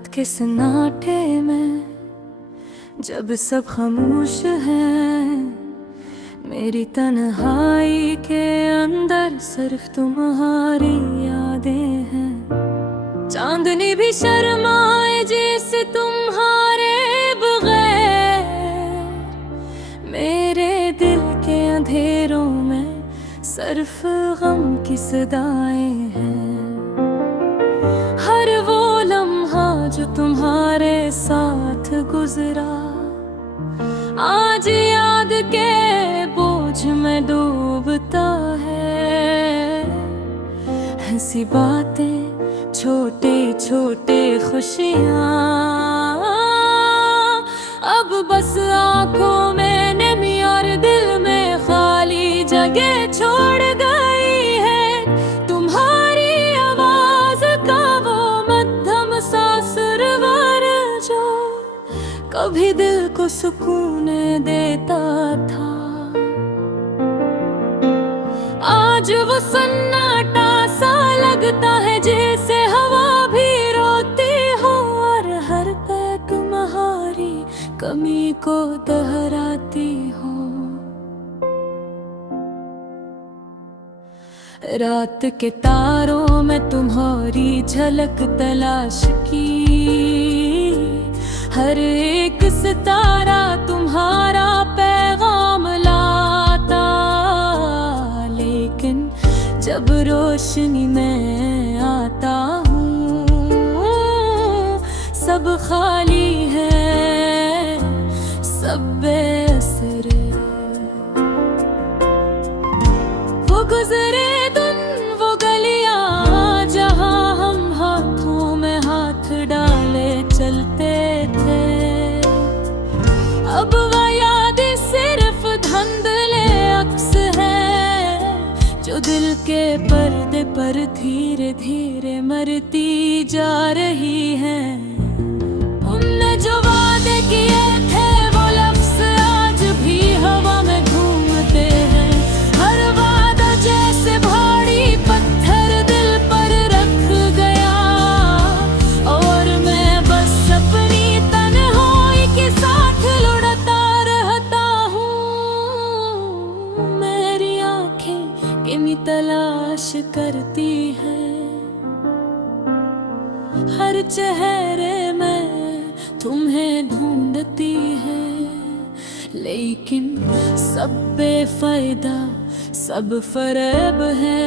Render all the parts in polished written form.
रात के सन्नाटे में जब सब खामोश हैं, मेरी तन्हाई के अंदर सिर्फ तुम्हारी यादें हैं। चांदनी भी शर्माए जैसे तुम्हारे बगैर, मेरे दिल के अंधेरों में सिर्फ गम की सदाएं हैं। हर वो लम्हा जो तुम्हारे साथ गुजरा, आज याद के बोझ में डूबता है। हंसी बातें, छोटे छोटे खुशियाँ, अब बस आंखों में नमी और दिल में खाली जगह छोड़ गई है। तुम्हारी आवाज का वो मध्यम सा सुरवर जो कभी दिल को सुकून देता था, आज वो सन्नाटा सा लगता है जैसे हवा भी रोती हो और हर पे तुम्हारी कमी को दोहराती हो। रात के तारों में तुम्हारी झलक तलाश की, हर एक सितारा तुम्हारा पैगाम लाता, लेकिन जब रोशनी में आता हूँ सब खाली है, सब बेअसर। वो गुजरे दिन, वो गलियाँ जहाँ हम हाथों में हाथ डाले चलते थे, अब वो यादें सिर्फ धुंधले अक्स है जो दिल के पर्दे पर धीरे धीरे मरती जा रही है। हमने जो वादे किए थे वो लफ्ज़ आज भी हवा में घूमते हैं। हर वादा जैसे भारी पत्थर दिल पर रख गया और मैं बस अपनी तन्हाई के साथ लुढ़ता रहता हूँ। मेरी आँखें किमी तलाश करती हैं, हर चेहरे में तुम्हें ढूंढती है, लेकिन सब बेफायदा, सब फरेब है।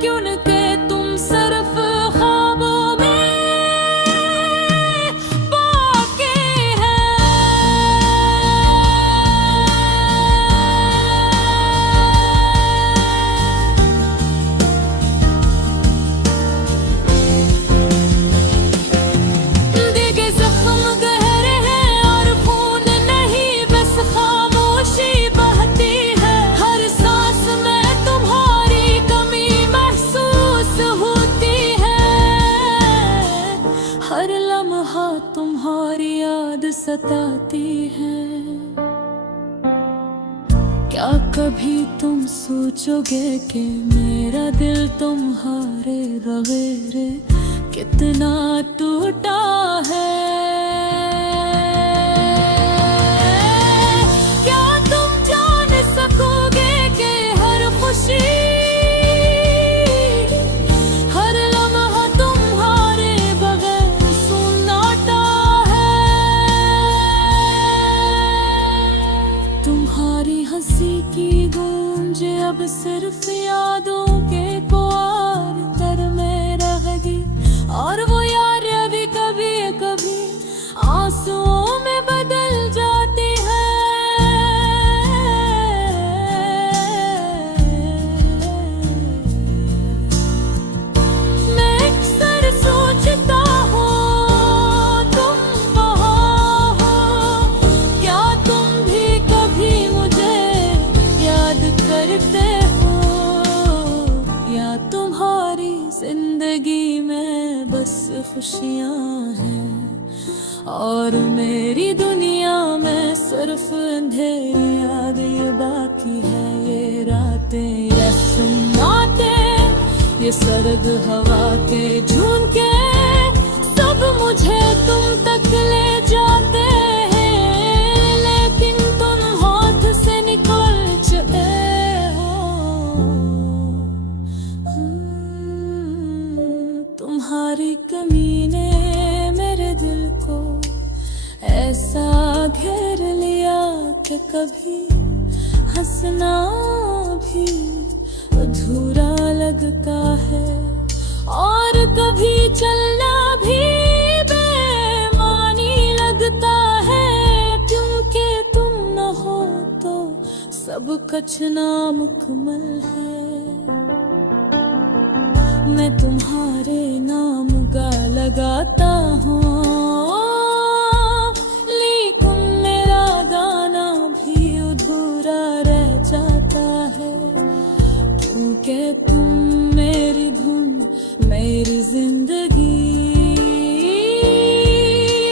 क्यों न के तुम सिर्फ ख्वाबों में बाकी है। दिगे जख्म गहरे हैं और खून नहीं, बस खामोशी बहती है। हर सांस में तुम्हारी कमी महसूस होती है, हर लम्हा तुम्हारी याद सताती है। क्या कभी तुम सोचोगे कि मेरा दिल तुम्हारे बगैर कितना टूटा है? क्या तुम जान सकोगे कि हर खुशी, हर लम्हा तुम्हारे बगैर सुन्नाटा है? तुम्हारी हंसी की गूंज अब सिर्फ यादों के पुआर तर में रह गई, और वो यार अभी कभी कभी आंसुओं में बदल जाती है। मैं अक्सर सोचता हूँ तुम वहाँ हो, क्या तुम भी कभी मुझे याद करते हो, या तुम्हारी जिंदगी में बस खुशियाँ हैं और मेरी दुनिया में सिर्फ अंधेरी याद ये बाकी है। ये रातें, ये सन्नाटे, ये सर्द हवा के झोंके के कभी हंसना भी अधूरा लगता है, और कभी चलना भी बेमानी लगता है, क्योंकि तुम न हो तो सब कुछ नामुकम्मल है। मैं तुम्हारे नाम गा लगाता हूँ, लेकिन मेरा गाना भी अधूरा रह जाता है, क्योंकि तुम मेरी धुन, मेरी जिंदगी,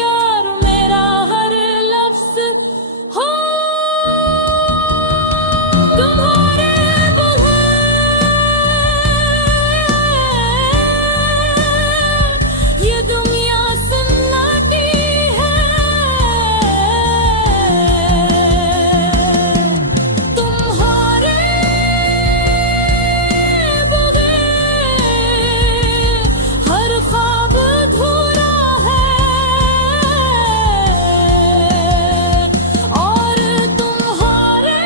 और मेरा हर लफ्ज हो तुम्हारे बगैर ये दुनिया सन्नाटी है। तुम्हारे हर ख्वाब अधूरा है, और तुम्हारे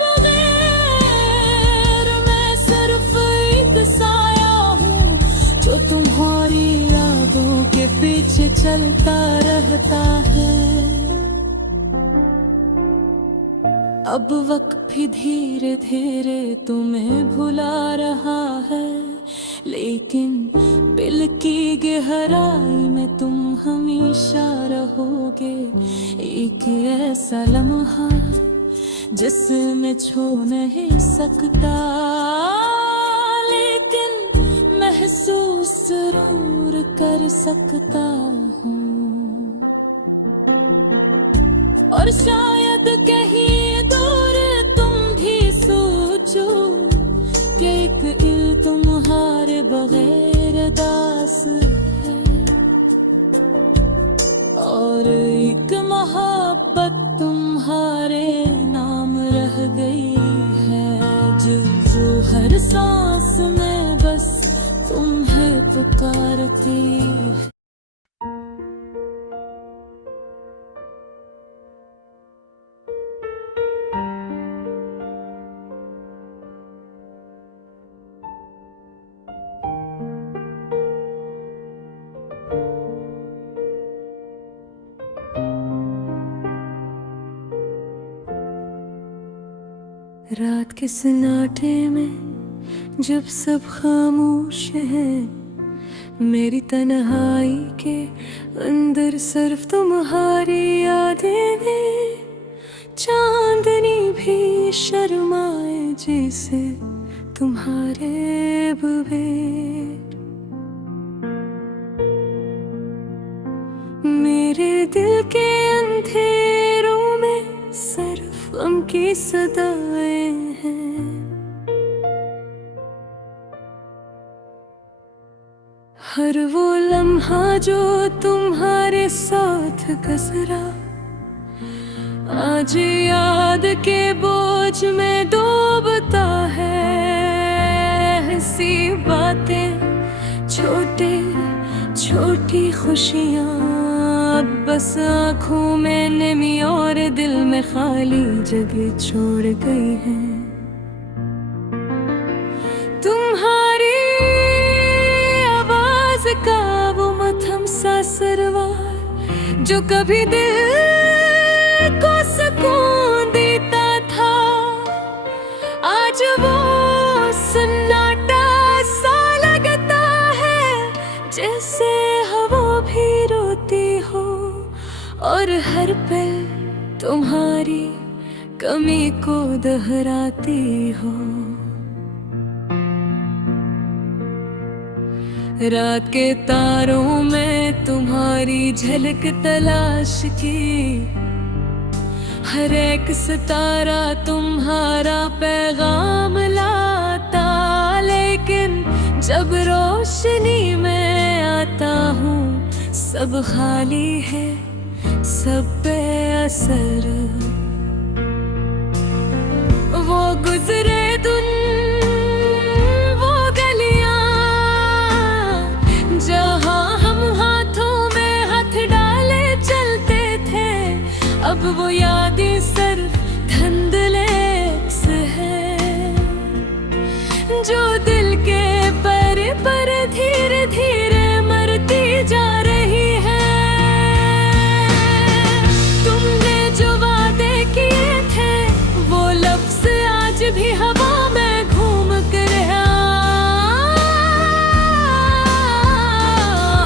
बगैर मैं सिर्फ एक साया हूँ, जो तुम्हारी यादों के पीछे चलता रहता है। अब वक्त भी धीरे धीरे तुम्हें भुला रहा है, लेकिन दिल की गहराई में तुम हमेशा रहोगे। एक ऐसा लम्हा जिसमें छू नहीं सकता, लेकिन महसूस जरूर कर सकता हूँ, और शायद कहीं दूर तुम भी सोचो कि एक दिल तुम्हारे बगैर दास है, और एक मोहब्बत तुम्हारे नाम रह गई है, जो हर सांस में बस तुम्हें पुकारती है। रात के सन्नाटे में जब सब खामोश है, मेरी तन्हाई के अंदर सिर्फ तुम्हारी यादें हैं। चांदनी भी शर्माए जैसे तुम्हारे बगैर। मेरे दिल के अंधेरों में सिर्फ गम की सदाएं हैं। हर वो लम्हा जो तुम्हारे साथ गुजरा, आज याद के बोझ में डूबता है। हंसी बातें, छोटे छोटी खुशियाँ, अब बस आँखों में नमी और दिल में खाली जगह छोड़ गई हैं। तुम्हारी आवाज का वो मध्यम सा सरवार जो कभी दिल को सुकून देता था, आज वो सन्नाटा सा लगता है जैसे हवा भी रोती हो, और हर पल तुम्हारी कमी को दोहराती हो। रात के तारों में तुम्हारी झलक तलाश की, हर एक सितारा तुम्हारा पैगाम लाता, लेकिन जब रोशनी में आता हूँ सब खाली है, सब बेअसर। वो गुजरे दिन, वो गलियां जहाँ हम हाथों में हाथ डाले चलते थे, अब वो यादें सिर्फ धुंधलेक्स है जो दिल के पर धीरे धीरे मरती जा रही है। तुमने जो वादे किए थे वो लफ्ज़ आज भी हवा में घूम कर है।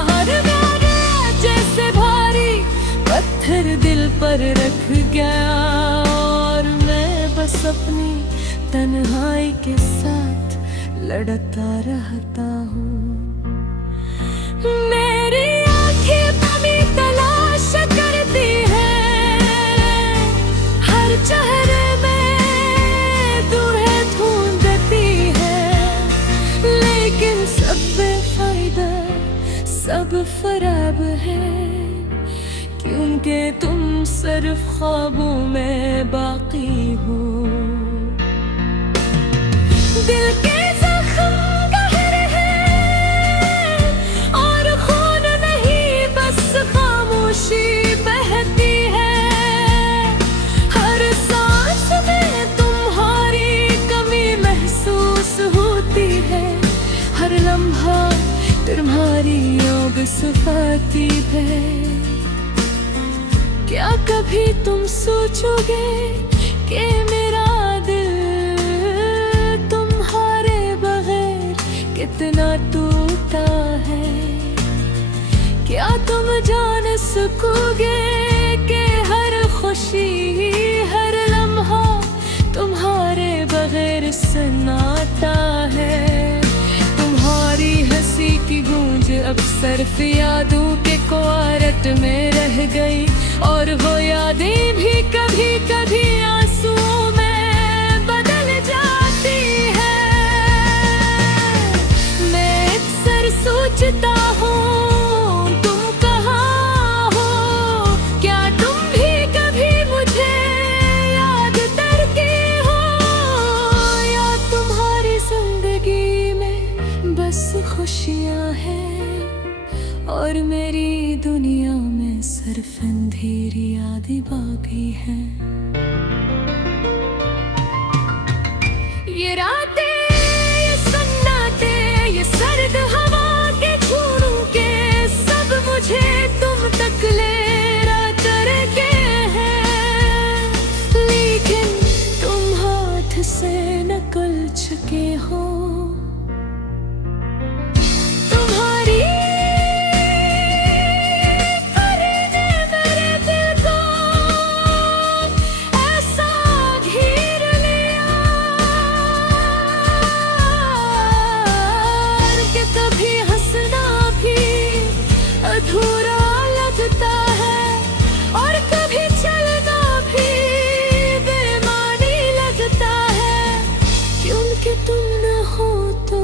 हर गाना जैसे भारी पत्थर दिल पर रख गया और मैं बस अपनी तन्हाई के साथ लड़ता रहता हूँ। मेरी आँखें कभी तलाश करती है हर चेहरे में तुम्हें ढूंढती है, लेकिन सब बेफायदा सब फरेब है क्योंकि तुम सिर्फ ख्वाबों में बाकी हो। दिल के जख्म गहरे हैं और खून नहीं बस खामोशी बहती है। हर सांस में तुम्हारी कमी महसूस होती है, हर लम्हा तुम्हारी याद सताती है। क्या कभी तुम सोचोगे कि मेरा कितना टूटा है? क्या तुम जान सकोगे कि हर खुशी हर लम्हा तुम्हारे बगैर सन्नाटा है? तुम्हारी हंसी की गूंज अब सिर्फ यादों के कुआरट में रह गई और वो यादें भी कभी कभी आंसुओं में बदल जाती है। सोचता हूँ तुम कहाँ हो, क्या तुम भी कभी मुझे याद करके हो, या तुम्हारी जिंदगी में बस खुशियाँ हैं और मेरी दुनिया में सिर्फ अंधेरी यादें बाकी हैं। ये रातें मुझे तुम तक ले करके हैं, लेकिन तुम हाथ से निकल चुके हो। तुम्हारी मेरे दिल को ऐसा घेर लिया कि कभी हंसना भी अधूरा लगता है और कभी चलना भी बेमानी लगता है, क्योंकि तुम न हो तो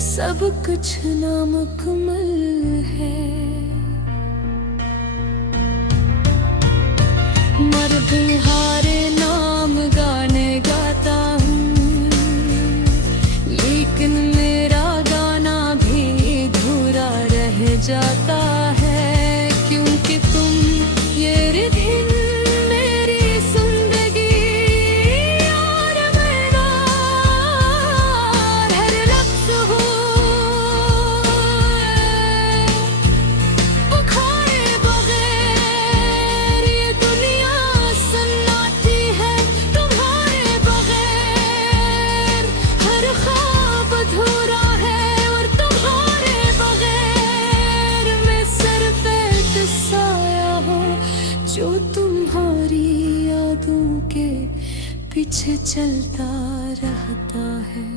सब कुछ नामुकम्मल है। मर तुम्हारे नाम गाने गाता हूँ, लेकिन मेरा गाना भी अधूरा रह जाता है, क्योंकि तुम ये रिधिम मेरी जिंदगी और मेरा हर लफ्ज़ हो। बुखारे बगैर ये दुनिया सन्नाटी है, तुम्हारे बगैर हर ख्वाब अधूरा है और तुम्हारे बगैर मैं सिर्फ एक साया हो जो तुम्हारी यादों के पीछे चलता रहता है।